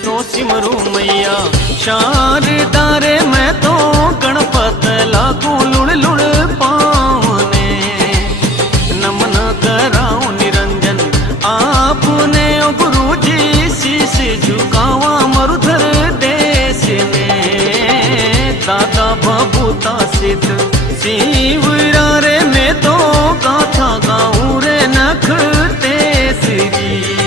तो सिमरू मैया शारदा रे मैं तो गणपत लागू लुड़ लुड़ पावने नमन कराऊं निरंजन आपने ओ गुरु जी शीश झुकावा मरुधर देश ने दादा बबूता सिद्ध शिवरा रे मैं तो गाथा गाऊं रे नखते श्री